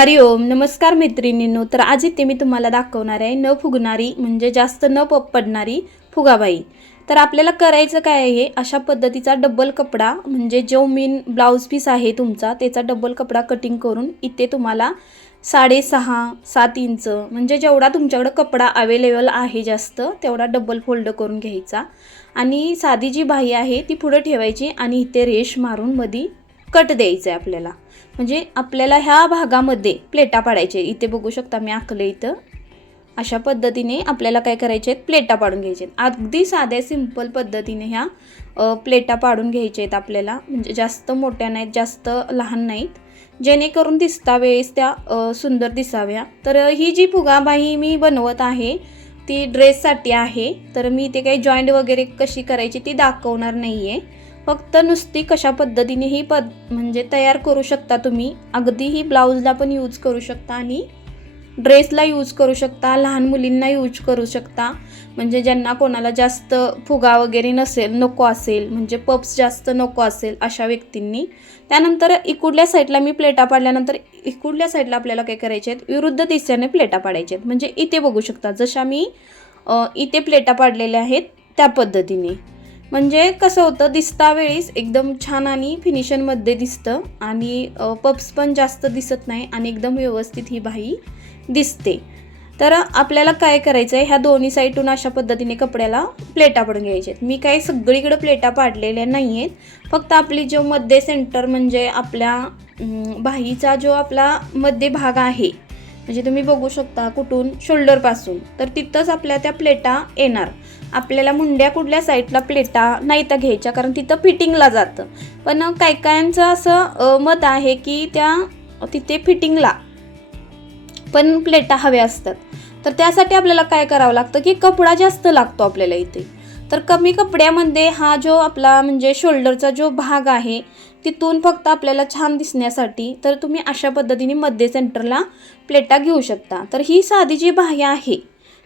हरिओम नमस्कार मैत्रिणींनो। तर आज इथे मी तुम्हाला दाखवणार आहे न फुगणारी म्हणजे जास्त न पडणारी फुगाबाई। तर आपल्याला करायचं काय आहे, अशा पद्धतीचा डबल कपडा म्हणजे जो मेन ब्लाउज पीस आहे तुमचा त्याचा डबल कपडा कटिंग करून इथे तुम्हाला 6.5-7 इंच म्हणजे जेवढा तुमच्याकडे कपडा अवेलेबल आहे जास्त तेवढा डबल फोल्ड करून घ्यायचा आणि साधी जी बाही आहे ती पुढे ठेवायची आणि इथे रेष मारून मध्ये कट द्यायचं आहे आपल्याला। म्हणजे आपल्याला ह्या भागामध्ये प्लेटा पाडायचे। इथे बघू शकता मी आखले इथं अशा पद्धतीने आपल्याला काय करायचे आहेत, प्लेटा पाडून घ्यायचे आहेत। अगदी साध्या सिंपल पद्धतीने ह्या प्लेटा पाडून घ्यायचे आहेत आपल्याला, म्हणजे जास्त मोठ्या नाहीत जास्त लहान नाहीत, जेणेकरून दिसता वेळेस त्या सुंदर दिसाव्या। तर ही जी फुगाबाई मी बनवत आहे ती ड्रेससाठी आहे। तर मी इथे काही जॉईंट वगैरे कशी करायची ती दाखवणार नाहीये, फक्त नुसती कशा पद्धतीने ही म्हणजे तयार करू शकता तुम्ही। अगदी ही ब्लाउजला पण यूज करू शकता आणि ड्रेसला यूज करू शकता, लहान मुलींना यूज करू शकता। म्हणजे ज्यांना कोणाला जास्त फुगा वगैरे नसेल, नको असेल, म्हणजे पप्स जास्त नको असेल अशा व्यक्तींनी। त्यानंतर इकडल्या साईडला मी प्लेटा पाडल्यानंतर इकडल्या साईडला आपल्याला काय करायचे आहेत, विरुद्ध दिशेने प्लेटा पाडायचे आहेत। म्हणजे इथे बघू शकता जशा मी इथे प्लेटा पाडलेल्या आहेत त्या पद्धतीने। म्हणजे कसं होतं, दिसता वेळेस एकदम छान आणि फिनिशनमध्ये दिसतं आणि पप्स पण जास्त दिसत नाही आणि एकदम व्यवस्थित ही बाही दिसते। तर आपल्याला काय करायचं आहे, ह्या दोन्ही साईडून अशा पद्धतीने कपड्याला प्लेटा पाडून घ्यायचे आहेत। मी काही सगळीकडे प्लेटा पाडलेल्या नाही आहेत, फक्त आपली जो मध्ये सेंटर म्हणजे आपल्या बाहीचा जो आपला मध्य भाग आहे, म्हणजे तुम्ही बघू शकता कुठून शोल्डरपासून, तर तिथंच आपल्या त्या प्लेटा येणार। आपल्याला मुंड्या कुठल्या साईडला प्लेटा नाही तर घ्यायच्या, कारण तिथं फिटिंगला जातं। पण काही कायांचं असं मत आहे की तिथे फिटिंगला पण प्लेटा हव्या असतात। तर त्यासाठी आपल्याला काय करावं लागतं की कपडा जास्त लागतो आपल्याला इथे। तर कमी कपड्यामध्ये हा जो आपला म्हणजे शोल्डरचा जो भाग आहे तिथून फक्त आपल्याला छान दिसण्यासाठी तर तुम्ही अशा पद्धतीने मध्ये सेंटरला प्लेटा घेऊ शकता। तर ही साधी जी बाही आहे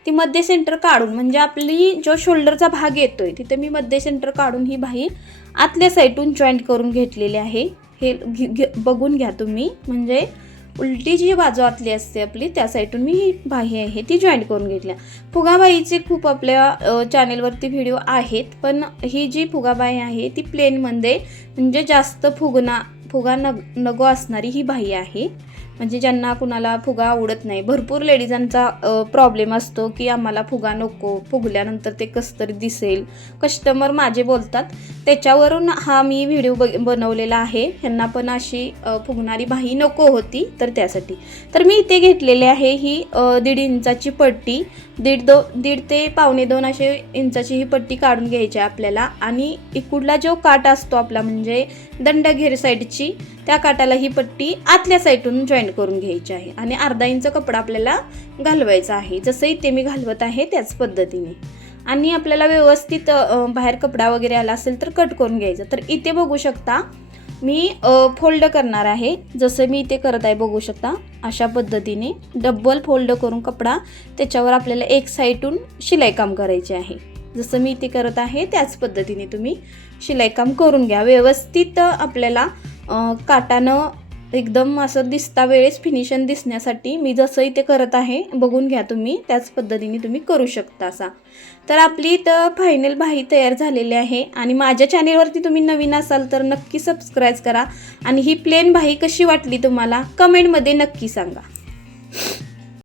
ती मध्ये सेंटर काढून, म्हणजे आपली जो शोल्डरचा भाग येतोय तिथे मी मध्ये सेंटर काढून ही बाही आतल्या साईडून जॉईंट करून घेतलेली आहे। हे बघून घ्या तुम्ही, म्हणजे उलटी जी बाजू आतली असते आपली त्या साईडून मी ही बाही आहे ती जॉईंट करून घेतल्या। फुगाबाईचे खूप आपल्या चॅनेलवरती व्हिडिओ आहेत, पण ही जी फुगाबाई आहे ती प्लेनमध्ये म्हणजे जास्त फुगा नको असणारी ही बाही आहे। म्हणजे ज्यांना कुणाला फुगा आवडत नाही, भरपूर लेडीजांचा प्रॉब्लेम असतो की आम्हाला फुगा नको, फुगल्यानंतर ते कसं तरी दिसेल, कस्टमर माझे बोलतात, त्याच्यावरून हा मी व्हिडिओ बनवलेला आहे। ह्यांना पण अशी फुगणारी बाही नको होती तर त्यासाठी। तर मी इथे घेतलेली आहे ही 1.5 इंचाची पट्टी, 1.5 ते 1.25 असे इंचाची ही पट्टी काढून घ्यायची आहे आपल्याला। आणि इकडला जो काट असतो आपला म्हणजे दंडघेर साईडची, त्या काटाला ही पट्टी आतल्या साईडून जॉईंट करून घ्यायची आहे आणि अर्धा इंच कपडा आपल्याला घालवायचा आहे, जसं इथे मी घालवत आहे त्याच पद्धतीने। आणि आपल्याला व्यवस्थित बाहेर कपडा वगैरे आला असेल तर कट करून घ्यायचं। तर इथे बघू शकता मी फोल्ड करणार आहे, जसं मी इथे करत आहे बघू शकता अशा पद्धतीने डबल फोल्ड करून कपडा त्याच्यावर आपल्याला एक साईडून शिलाई काम करायचे आहे। जसं मी इथे करत आहे त्याच पद्धतीने तुम्ही शिलाई काम करून घ्या। व्यवस्थित आपल्याला काटानं एकदम असं दिसता वेळेस फिनिशन दिसण्यासाठी मी जसं इथे करत आहे बघून घ्या तुम्ही, त्याच पद्धतीने तुम्ही करू शकता असा। तर आपली तर फायनल बाही तयार झालेली आहे आणि माझ्या चॅनेलवरती तुम्ही नवीन असाल तर नक्की सबस्क्राईब करा आणि ही प्लेन बाही कशी वाटली तुम्हाला कमेंटमध्ये नक्की सांगा।